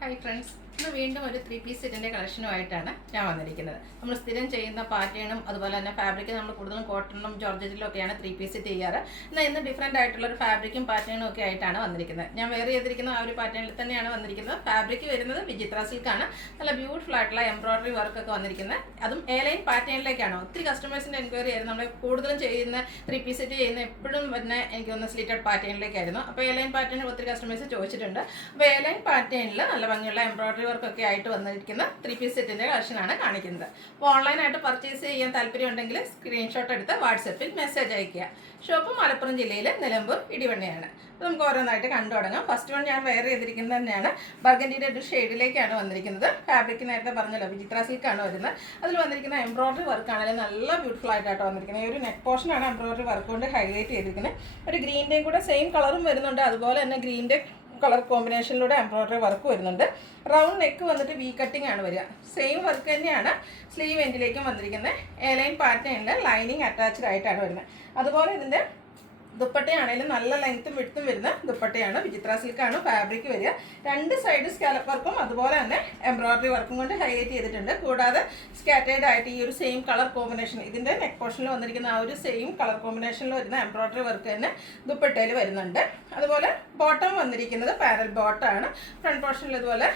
Hi friends, ഇന്ന് വീണ്ടും ഒരു 3 പീസ് സെറ്റിൻ്റെ കളക്ഷനുമായിട്ടാണ് ഞാൻ വന്നിരിക്കുന്നത്. നമ്മൾ സ്ഥിരം ചെയ്യുന്ന പാറ്റേണും അതുപോലെ തന്നെ ഫാബ്രിക് നമ്മൾ കൂടുതലും കോട്ടണിലും ജോർജറ്റിലും ഒക്കെയാണ് 3 പീസ് സെറ്റ് ചെയ്യാറ്. എന്നാൽ ഇന്ന് ഡിഫറെൻ്റ് ആയിട്ടുള്ള ഒരു ഫാബ്രിക്കും പാറ്റേണും ഒക്കെ ആയിട്ടാണ് വന്നിരിക്കുന്നത്. ഞാൻ വെയർ ചെയ്തിരിക്കുന്ന ആ ഒരു പാറ്റേണിൽ തന്നെയാണ് വന്നിരിക്കുന്നത്. ഫാബ്രിക് വരുന്നത് വിചിത്ര സിൽക്കാണ്. നല്ല ബ്യൂട്ടിഫുൾ ആയിട്ടുള്ള എംബ്രോയിഡറി വർക്കൊക്കെ വന്നിരിക്കുന്നത്. അതും എ ലൈൻ പാറ്റേണിലേക്കാണ്. ഒത്തിരി കസ്റ്റമേഴ്സിൻ്റെ എൻക്വയറി ആയിരുന്നു. നമ്മൾ കൂടുതലും ചെയ്യുന്ന 3 പീസ് സെറ്റ് ചെയ്യുന്ന എപ്പോഴും തന്നെ എനിക്ക് തോന്നുന്ന സ്ലിറ്റഡ് പാറ്റേണിലേക്കായിരുന്നു. അപ്പോൾ എ ലൈൻ പാറ്റേണിൽ ഒത്തിരി കസ്റ്റമേഴ്സ് ചോദിച്ചിട്ടുണ്ട്. അപ്പോൾ എ ലൈൻ പാറ്റേണിൽ നല്ല ഭംഗിയുള്ള എംബ്രോയിഡറി വർക്കൊക്കെ ആയിട്ട് വന്നിരിക്കുന്ന 3 പീസ് സെറ്റിൻ്റെ കളക്ഷനാണ് കാണിക്കുന്നത്. അപ്പോൾ ഓൺലൈനായിട്ട് പർച്ചേസ് ചെയ്യാൻ താല്പര്യം ഉണ്ടെങ്കിൽ സ്ക്രീൻഷോട്ട് എടുത്ത് വാട്സപ്പിൽ മെസ്സേജ് അയയ്ക്കുക. ഷോപ്പ് മലപ്പുറം ജില്ലയിലെ നിലമ്പൂർ ഇടിവണ്ണയാണ്. അപ്പോൾ നമുക്ക് ഓരോന്നായിട്ട് കണ്ടു തുടങ്ങാം. ഫസ്റ്റ് വൺ ഞാൻ വെയർ ചെയ്തിരിക്കുന്നത് തന്നെയാണ് ബർഗൻഡിയുടെ ഒരു ഷെയ്ഡിലേക്കാണ് വന്നിരിക്കുന്നത്. ഫാബ്രിക് നേരത്തെ പറഞ്ഞല്ലോ വിചിത്ര സിൽക്കാണ് വരുന്നത്. അതിൽ വന്നിരിക്കുന്ന എംബ്രോയിഡറി വർക്കാണെങ്കിലും നല്ല ബ്യൂട്ടിഫുൾ ആയിട്ടാണ് വന്നിരിക്കുന്നത്. ഈ ഒരു നെക്ക് പോർഷനാണ് എംബ്രോയിഡറി വർക്ക് കൊണ്ട് ഹൈലൈറ്റ് ചെയ്തിരിക്കുന്നത്. ഒരു ഗ്രീൻ്റെയും കൂടെ സെയിം കളറും വരുന്നുണ്ട്. അതുപോലെ തന്നെ ഗ്രീൻ്റെ കളർ കോമ്പിനേഷനിലൂടെ എംബ്രോയിഡറി വർക്ക് വരുന്നുണ്ട്. റൗണ്ട് നെക്ക് വന്നിട്ട് വി കട്ടിംഗ് ആണ് വരിക. സെയിം വർക്ക് തന്നെയാണ് സ്ലീവ് എൻഡിലേക്കും വന്നിരിക്കുന്നത്. എ ലൈൻ പാറ്റേണിൽ ലൈനിങ് അറ്റാച്ച്ഡ് ആയിട്ടാണ് വരുന്നത്. അതുപോലെ ഇതിൻ്റെ ദുപ്പട്ടയാണെങ്കിലും നല്ല ലെങ്ത്തും വിഡ്ത്തും വരുന്ന ദുപ്പട്ടയാണ്. വിചിത്ര സിൽക്കാണ് ഫാബ്രിക് വരിക. രണ്ട് സൈഡ് സ്കാലപ്പ് വർക്കും അതുപോലെ തന്നെ എംബ്രോയിഡറി വർക്കും കൊണ്ട് ഹൈലൈറ്റ് ചെയ്തിട്ടുണ്ട്. കൂടാതെ സ്കാറ്റേഡ് ആയിട്ട് ഈ ഒരു സെയിം കളർ കോമ്പിനേഷൻ ഇതിൻ്റെ നെക്ക് പോർഷനിൽ വന്നിരിക്കുന്ന ആ ഒരു സെയിം കളർ കോമ്പിനേഷനിൽ വരുന്ന എംബ്രോയിഡറി വർക്ക് തന്നെ ദുപ്പട്ടയിൽ വരുന്നുണ്ട്. അതുപോലെ ബോട്ടം വന്നിരിക്കുന്നത് പാരൽ ബോട്ടമാണ്. ഫ്രണ്ട് പോർഷനിൽ ഇതുപോലെ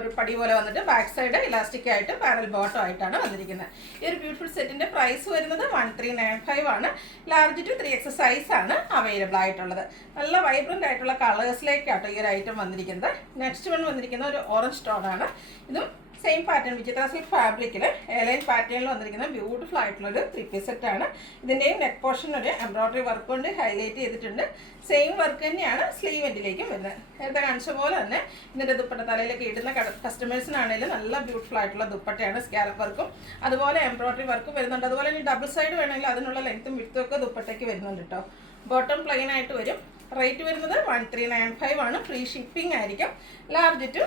ഒരു പടി പോലെ വന്നിട്ട് ബാക്ക് സൈഡ് ഇലാസ്റ്റിക് ആയിട്ട് പാരൽ ബോട്ടം ആയിട്ടാണ് വന്നിരിക്കുന്നത്. ഈ ഒരു ബ്യൂട്ടിഫുൾ സെറ്റിൻ്റെ പ്രൈസ് വരുന്നത് 1395 ആണ്. ലാർജ് ടു 3X സൈസാണ് അവൈലബിൾ ആയിട്ടുള്ളത്. നല്ല വൈബ്രൻ്റ് ആയിട്ടുള്ള കളേഴ്സിലേക്കാട്ടോ ഈ ഒരു ഐറ്റം വന്നിരിക്കുന്നത്. നെക്സ്റ്റ് വൺ വന്നിരിക്കുന്നത് ഒരു ഓറഞ്ച് ടോണാണ്. ഇതും സെയിം പാറ്റേൺ വിചിത്ര സിൽക്ക് ഫാബ്രിക്കിൽ എ ലൈൻ പാറ്റേണിൽ വന്നിരിക്കുന്ന ബ്യൂട്ടിഫുൾ ആയിട്ടുള്ളൊരു 3 പീസ് സെറ്റാണ്. ഇതിൻ്റെയും നെക്ക് പോർഷൻ ഒരു എംബ്രോയിഡറി വർക്ക് കൊണ്ട് ഹൈലൈറ്റ് ചെയ്തിട്ടുണ്ട്. സെയിം വർക്ക് തന്നെയാണ് സ്ലീവ് എൻഡിലേക്കും വരുന്നത്. നേരത്തെ കാണിച്ച പോലെ തന്നെ ഇതിൻ്റെ ദുപ്പട്ട തലയിലേക്ക് ഇടുന്ന കസ്റ്റമേഴ്സിനാണെങ്കിലും നല്ല ബ്യൂട്ടിഫുൾ ആയിട്ടുള്ള ദുപ്പട്ടയാണ്. സ്കാലപ്പ് വർക്കും അതുപോലെ എംബ്രോയിഡറി വർക്കും വരുന്നുണ്ട്. അതുപോലെ ഇനി ഡബിൾ സൈഡ് വേണമെങ്കിൽ അതിനുള്ള ലെങ്ത്തും വിഡ്ത്തും ഒക്കെ ദുപ്പട്ടയ്ക്ക് വരുന്നുണ്ട് കേട്ടോ. ബോട്ടം പ്ലെയിൻ ആയിട്ട് വരും. റേറ്റ് വരുന്നത് 1395 ആണ്. ഫ്രീ ഷിപ്പിംഗ് ആയിരിക്കും. ലാർജ് ടു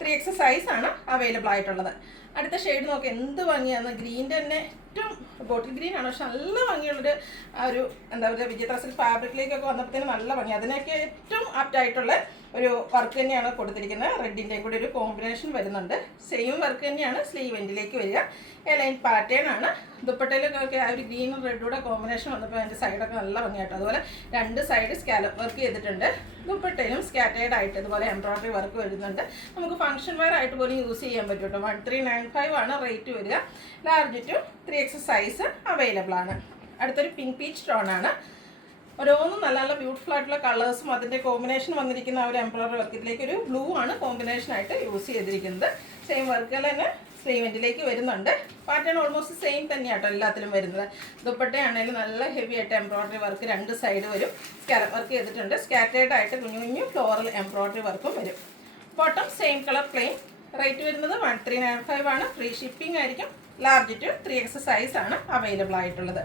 3X സൈസാണ് അവൈലബിൾ ആയിട്ടുള്ളത്. അടുത്ത ഷെയ്ഡ് നോക്കി എന്ത് ഭംഗിയാണ്. ഗ്രീൻ്റെ തന്നെ ഏറ്റവും ബോട്ടിൽ ഗ്രീൻ ആണ്. പക്ഷെ നല്ല ഭംഗിയുള്ളൊരു ഒരു എന്താ പറയുക വിചിത്ര സിൽക്ക് ഫാബ്രിക്കിലേക്കൊക്കെ വന്നപ്പോഴത്തേനും നല്ല ഭംഗി. അതിനൊക്കെ ഏറ്റവും ആപ്റ്റായിട്ടുള്ള ഒരു വർക്ക് തന്നെയാണ് കൊടുത്തിരിക്കുന്നത്. റെഡിൻ്റെയും കൂടി ഒരു കോമ്പിനേഷൻ വരുന്നുണ്ട്. സെയിം വർക്ക് തന്നെയാണ് സ്ലീവ് എൻഡിലേക്ക് വരിക. എ ലൈൻ പാറ്റേൺ ആണ്. ദുപ്പട്ടയിലൊക്കെ ആ ഒരു ഗ്രീനും റെഡൂടെ കോമ്പിനേഷൻ വന്നപ്പോൾ അതിൻ്റെ സൈഡൊക്കെ നല്ല ഭംഗിയായിട്ട്. അതുപോലെ രണ്ട് സൈഡ് സ്കാലപ്പ് വർക്ക് ചെയ്തിട്ടുണ്ട്. ദുപ്പട്ടയിലും സ്കാറ്റേഡ് ആയിട്ട് ഇതുപോലെ എംബ്രോയിഡറി വർക്ക് വരുന്നുണ്ട്. നമുക്ക് ഫംഗ്ഷൻ വെയർ ആയിട്ട് പോലും യൂസ് ചെയ്യാൻ പറ്റും കേട്ടോ. 1395 ആണ് റേറ്റ് വരിക. Large to 3X size available ആണ്. അടുത്തൊരു പിങ്ക് പീച്ച് ടോൺ ആണ്. ഓരോന്നും നല്ല നല്ല ബ്യൂട്ടിഫുൾ ആയിട്ടുള്ള കളേഴ്സും അതിൻ്റെ കോമ്പിനേഷൻ വന്നിരിക്കുന്ന ആ ഒരു എംബ്രോയിഡറി വർക്ക്. ഇതിലേക്ക് ഒരു ബ്ലൂ ആണ് കോമ്പിനേഷനായിട്ട് യൂസ് ചെയ്തിരിക്കുന്നത്. സെയിം വർക്കുകൾ തന്നെ സ്ലീവ് എൻഡിലേക്ക് വരുന്നുണ്ട്. പാറ്റേൺ ഓൾമോസ്റ്റ് സെയിം തന്നെയാട്ടോ എല്ലാത്തിലും വരുന്നത്. ദുപ്പട്ടയാണെങ്കിലും നല്ല ഹെവി ആയിട്ട് എംബ്രോയിഡറി വർക്ക് രണ്ട് സൈഡ് വരും. സ്കാലപ്പ് വർക്ക് ചെയ്തിട്ടുണ്ട്. സ്കാറ്റേഡ് ആയിട്ട് കുഞ്ഞു കുഞ്ഞു ഫ്ലോറൽ എംബ്രോയിഡറി വർക്കും വരും. Bottom same colour plain. Rate വരുന്നത് 1395 ആണ്. ഫ്രീ ഷിപ്പിംഗ് ആയിരിക്കും. ലാർജ് ടു 3X സൈസാണ് അവൈലബിൾ ആയിട്ടുള്ളത്.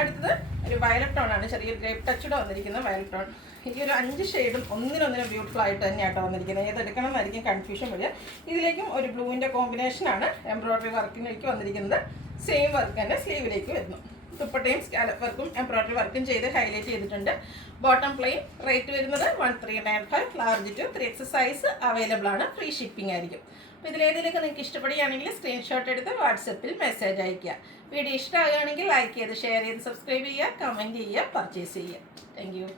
അടുത്തത് ഒരു വയലറ്റ് ടോൺ ആണ്. ചെറിയൊരു ഗ്രേപ്പ് ടച്ചോടെ വന്നിരിക്കുന്ന വയലറ്റ് ടോൺ. ഈ ഒരു 5 ഷെയ്ഡും ഒന്നിനൊന്നിനും ബ്യൂട്ടിഫുൾ ആയിട്ട് തന്നെയാട്ടോ വന്നിരിക്കുന്നത്. ഏതെടുക്കണം എന്നായിരിക്കും കൺഫ്യൂഷൻ വരിക. ഇതിലേക്കും ഒരു ബ്ലൂവിൻ്റെ കോമ്പിനേഷനാണ് എംബ്രോയിഡറി വർക്കിലേക്ക് വന്നിരിക്കുന്നത്. സെയിം വർക്ക് തന്നെ സ്ലീവിലേക്ക് വരുന്നു. ദുപ്പട്ടയും സ്കാലപ്പ് വർക്കും എംബ്രോയിഡറി വർക്കും ചെയ്ത് ഹൈലൈറ്റ് ചെയ്തിട്ടുണ്ട്. Bottom plain. റേറ്റ് വരുന്നത് 1395. Large to 3X size available ആണ്. ഫ്രീ ഷിപ്പിംഗ് ആയിരിക്കും. അപ്പോൾ ഇതിലേതിലേക്ക് നിങ്ങൾക്ക് ഇഷ്ടപ്പെടുകയാണെങ്കിൽ സ്ക്രീൻഷോട്ട് എടുത്ത് വാട്സപ്പിൽ മെസ്സേജ് അയയ്ക്കുക. വീഡിയോ ഇഷ്ടമാകുകയാണെങ്കിൽ ലൈക്ക് ചെയ്ത് ഷെയർ ചെയ്ത് സബ്സ്ക്രൈബ് ചെയ്യുക, കമൻറ്റ് ചെയ്യുക, പർച്ചേസ് ചെയ്യുക. Thank you.